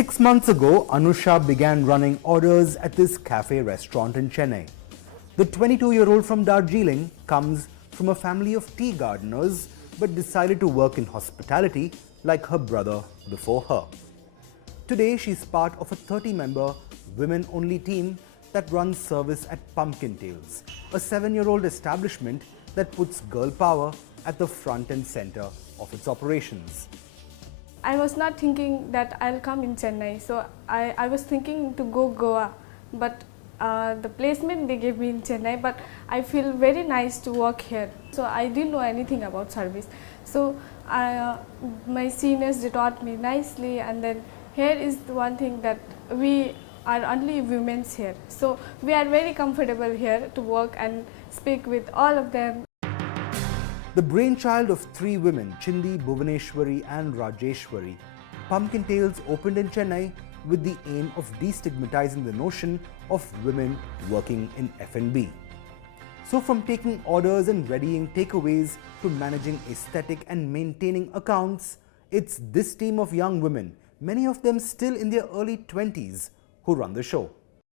6 months ago, Anusha began running orders at this cafe restaurant in Chennai. The 22-year-old from Darjeeling comes from a family of tea gardeners but decided to work in hospitality like her brother before her. Today, she's part of a 30-member women-only team that runs service at Pumpkin Tales, a 7-year-old establishment that puts girl power at the front and center of its operations. I was not thinking that I'll come in Chennai, so I was thinking to go Goa, but the placement they gave me in Chennai, but I feel very nice to work here. So I didn't know anything about service. So my seniors they taught me nicely, and then here is the one thing that we are only women here. So we are very comfortable here to work and speak with all of them. The brainchild of 3 women, Chindi, Bhuvaneshwari and Rajeshwari, Pumpkin Tales opened in Chennai with the aim of destigmatizing the notion of women working in F&B. So from taking orders and readying takeaways to managing aesthetic and maintaining accounts, it's this team of young women, many of them still in their early 20s, who run the show.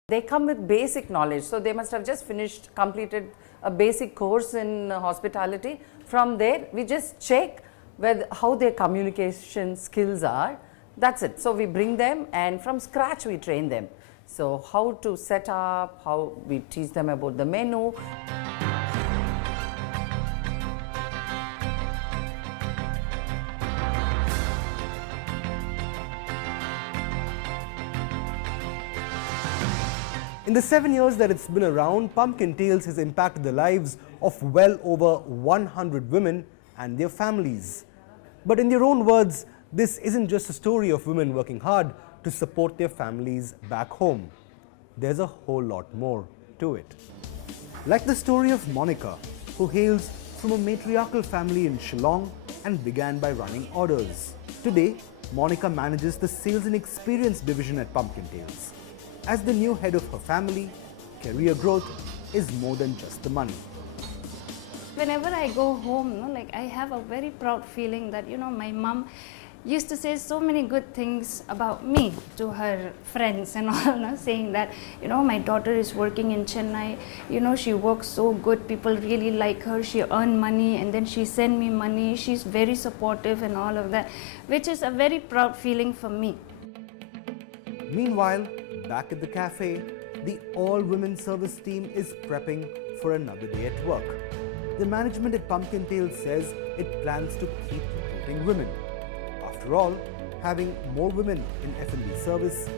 They come with basic knowledge, so they must have just completed a basic course in hospitality. From there, we just check how their communication skills are. That's it. So we bring them and from scratch we train them. So how to set up, how we teach them about the menu. In the 7 years that it's been around, Pumpkin Tales has impacted the lives of well over 100 women and their families. But in their own words, this isn't just a story of women working hard to support their families back home. There's a whole lot more to it. Like the story of Monica, who hails from a matriarchal family in Shillong and began by running orders. Today, Monica manages the sales and experience division at Pumpkin Tales. As the new head of her family, career growth is more than just the money. Whenever I go home, I have a very proud feeling that, my mom used to say so many good things about me to her friends and all, saying that, my daughter is working in Chennai, she works so good, people really like her, she earn money and then she send me money, she's very supportive and all of that, which is a very proud feeling for me. Meanwhile, back at the cafe, the all-women service team is prepping for another day at work. The management at Pumpkin Tales says it plans to keep recruiting women. After all, having more women in F&B service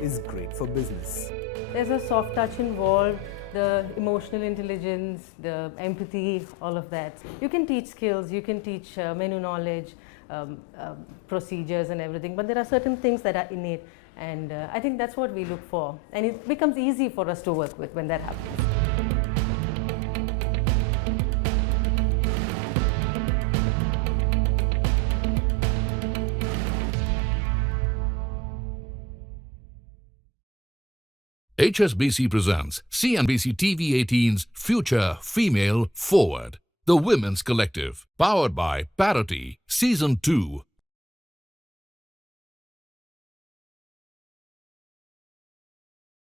is great for business. There's a soft touch involved, the emotional intelligence, the empathy, all of that. You can teach skills, you can teach menu knowledge, procedures and everything, but there are certain things that are innate. And I think that's what we look for. And it becomes easy for us to work with when that happens. HSBC presents CNBC-TV18's Future Female Forward, the Women's Collective, powered by Parity, Season 2.